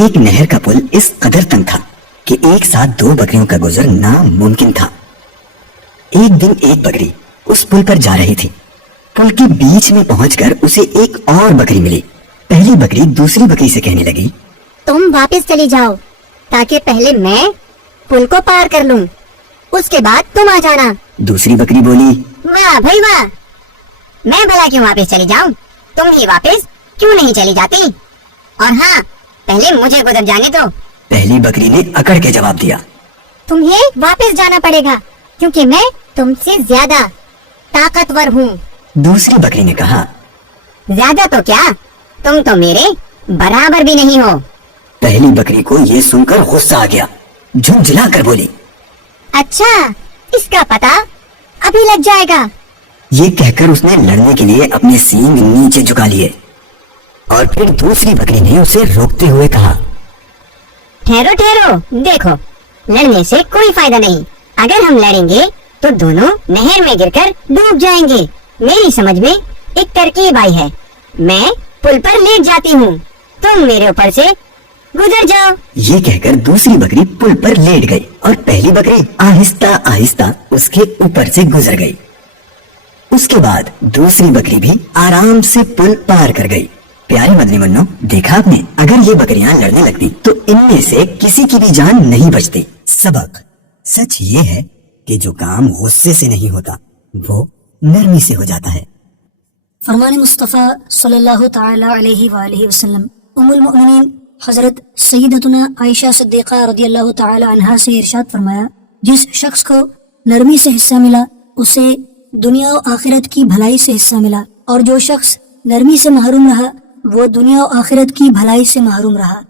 ایک نہر کا پل اس قدر تنگ تھا کہ ایک ساتھ دو بکریوں کا گزر ناممکن تھا۔ ایک دن ایک بکری اس پل پر جا رہی تھی۔ پل کے بیچ میں پہنچ کر اسے ایک اور بکری ملی۔ پہلی بکری دوسری بکری سے کہنے لگی، تم واپس چلی جاؤ تاکہ پہلے میں پل کو پار کر لوں، اس کے بعد تم آ جانا۔ دوسری بکری بولی، واہ بھائی واہ، میں بھلا کیوں واپس چلی جاؤں، تم ہی واپس کیوں نہیں چلی جاتی؟ اور ہاں، پہلے مجھے گزر جانے دو۔ پہلی بکری نے اکڑ کے جواب دیا، تمہیں واپس جانا پڑے گا کیونکہ میں تم سے زیادہ طاقتور ہوں۔ دوسری بکری نے کہا، زیادہ تو کیا، تم تو میرے برابر بھی نہیں ہو۔ پہلی بکری کو یہ سن کر غصہ آ گیا، جھنجھلا کر بولی، اچھا، اس کا پتہ ابھی لگ جائے گا۔ یہ کہہ کر اس نے لڑنے کے لیے اپنے سینگ نیچے جھکا لیے، اور پھر دوسری بکری نے اسے روکتے ہوئے کہا، ٹھہرو ٹھہرو، دیکھو، لڑنے سے کوئی فائدہ نہیں۔ اگر ہم لڑیں گے تو دونوں نہر میں گر کر ڈوب جائیں گے۔ میری سمجھ میں ایک ترکیب آئی ہے، میں پل پر لیٹ جاتی ہوں، تم میرے اوپر سے گزر جاؤ۔ یہ کہہ کر دوسری بکری پل پر لیٹ گئی اور پہلی بکری آہستہ آہستہ اس کے اوپر سے گزر گئی۔ اس کے بعد دوسری بکری بھی آرام سے پل پار کر گئی۔ پیارے مدنی منو، دیکھا آپ نے، اگر یہ بکریاں لڑنے لگتی تو ان میں سے کسی کی بھی جان نہیں بچتی۔ سبق سچ یہ ہے کہ جو کام غصے سے نہیں ہوتا وہ نرمی سے ہو جاتا ہے۔ فرمان مصطفیٰ صلی اللہ تعالی علیہ وآلہ وسلم ام المؤمنین حضرت سیدتنا عائشہ صدیقہ رضی اللہ تعالی عنہا سے ارشاد فرمایا، جس شخص کو نرمی سے حصہ ملا اسے دنیا و آخرت کی بھلائی سے حصہ ملا، اور جو شخص نرمی سے محروم رہا وہ دنیا و آخرت کی بھلائی سے محروم رہا۔